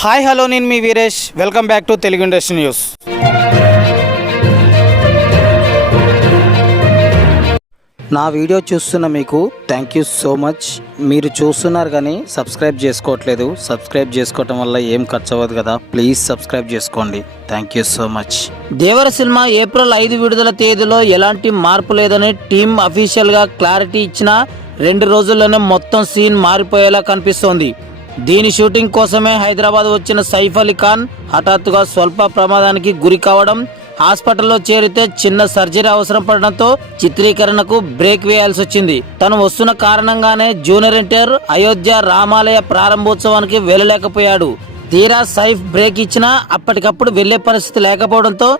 Hi hello నేను మీ Veeresh. Welcome back to Telugu industry news. నా వీడియో చూస్తున్న మీకు థ్యాంక్ యూ సో మచ్. మీరు చూస్తున్నారు కానీ సబ్స్క్రైబ్ చేసుకోవట్లేదు. సబ్స్క్రైబ్ చేసుకోవటం వల్ల ఏం ఖర్చు అవ్వదు కదా, ప్లీజ్ సబ్స్క్రైబ్ చేసుకోండి. Thank you so much. Devara cinema April 5 విడుదల తేదీలో ఎలాంటి మార్పు లేదని టీం అఫీషియల్గా క్లారిటీ ఇచ్చినా 2 రోజుల్లోనే మొత్తం సీన్ మారిపోయేలా కనిపిస్తోంది. దీని షూటింగ్ కోసమే హైదరాబాద్ వచ్చిన సైఫ్ అలీ ఖాన్ హఠాత్తుగా స్వల్ప ప్రమాదానికి గురి కావడం, హాస్పిటల్లో చేరితే చిన్న సర్జరీ అవసరం పడడంతో చిత్రీకరణకు బ్రేక్ వేయాల్సి వచ్చింది. తను వస్తున్న కారణంగానే జూనియర్ ఎన్టీఆర్ అయోధ్య రామాలయ ప్రారంభోత్సవానికి వెళ్ళలేకపోయాడు. తీరా సైఫ్ బ్రేక్ ఇచ్చినా అప్పటికప్పుడు వెళ్లే పరిస్థితి లేకపోవడంతో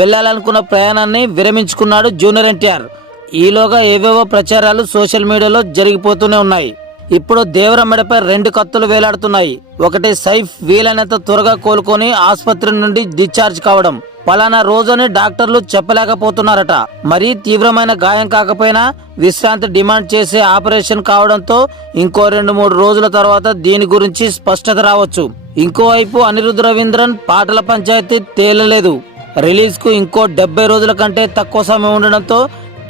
వెళ్లాలనుకున్న ప్రయాణాన్ని విరమించుకున్నాడు జూనియర్ ఎన్టీఆర్. ఈలోగా ఏవేవో ప్రచారాలు సోషల్ మీడియాలో జరిగిపోతూనే ఉన్నాయి. ఇప్పుడు దేవర మెడపై 2 కత్తులు వేలాడుతున్నాయి. ఒకటి సైఫ్ వీలైనంత త్వరగా కోలుకొని ఆసుపత్రి నుండి డిశ్చార్జ్ కావడం, పలానా రోజని డాక్టర్లు చెప్పలేకపోతున్నారట. మరీ తీవ్రమైన గాయం కాకపోయినా విశ్రాంతి డిమాండ్ చేసే ఆపరేషన్ కావడంతో ఇంకో 2-3 రోజుల తర్వాత దీని గురించి స్పష్టత రావచ్చు. ఇంకోవైపు అనిరుద్ధ్ రవీంద్రన్ పాటల పంచాయతీ తేలలేదు. రిలీజ్ కు ఇంకో 70 రోజుల కంటే తక్కువ సమయం ఉండడంతో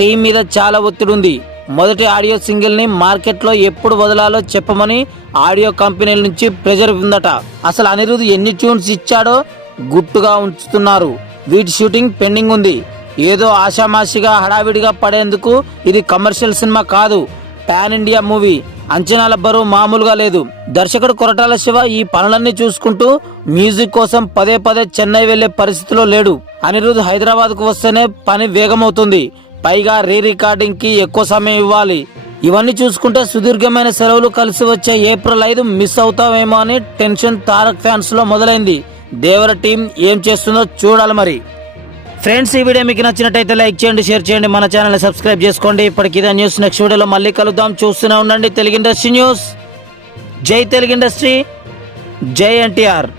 టీం మీద చాలా ఒత్తిడి ఉంది. మొదటి ఆడియో సింగిల్ ని మార్కెట్ లో ఎప్పుడు వదలాలో చెప్పమని ఆడియో కంపెనీల నుంచి ప్రెజర్ ఉందట. అసలు అనిరుద్ధ్ ఎన్ని ట్యూన్స్ ఇచ్చాడో గుట్టుగా ఉంచుతున్నారు. వీటి షూటింగ్ పెండింగ్ ఉంది. ఏదో ఆషామాషిగా హడావిడిగా పడేందుకు ఇది కమర్షియల్ సినిమా కాదు, పాన్ ఇండియా మూవీ. అంచనాల బరువు మామూలుగా లేదు. దర్శకుడు కొరటాల శివ ఈ పనులన్నీ చూసుకుంటూ మ్యూజిక్ కోసం పదే చెన్నై వెళ్లే పరిస్థితిలో లేడు. అనిరుద్ధ్ హైదరాబాద్ కు వస్తేనే పని వేగమవుతుంది. పైగా రీ రికార్డింగ్ కి ఎక్కువ సమయం ఇవ్వాలి. ఇవన్నీ చూసుకుంటే సుదీర్ఘమైన సెలవులు కలిసి వచ్చే ఏప్రిల్ 5 మిస్ అవుతామేమో అని టెన్షన్ తారక్ ఫ్యాన్స్ లో మొదలైంది. దేవర టీం ఏం చేస్తుందో చూడాలి మరి. ఫ్రెండ్స్, ఈ వీడియో మీకు నచ్చినట్టయితే లైక్ చేయండి, షేర్ చేయండి, మన ఛానల్ సబ్స్క్రైబ్ చేసుకోండి. ఇప్పటికి ఇదే న్యూస్. నెక్స్ట్ వీడియోలో మళ్ళీ కలుద్దాం. చూస్తూనే ఉండండి తెలుగు ఇండస్ట్రీ న్యూస్. జై తెలుగు ఇండస్ట్రీ, జై ఎన్టీఆర్.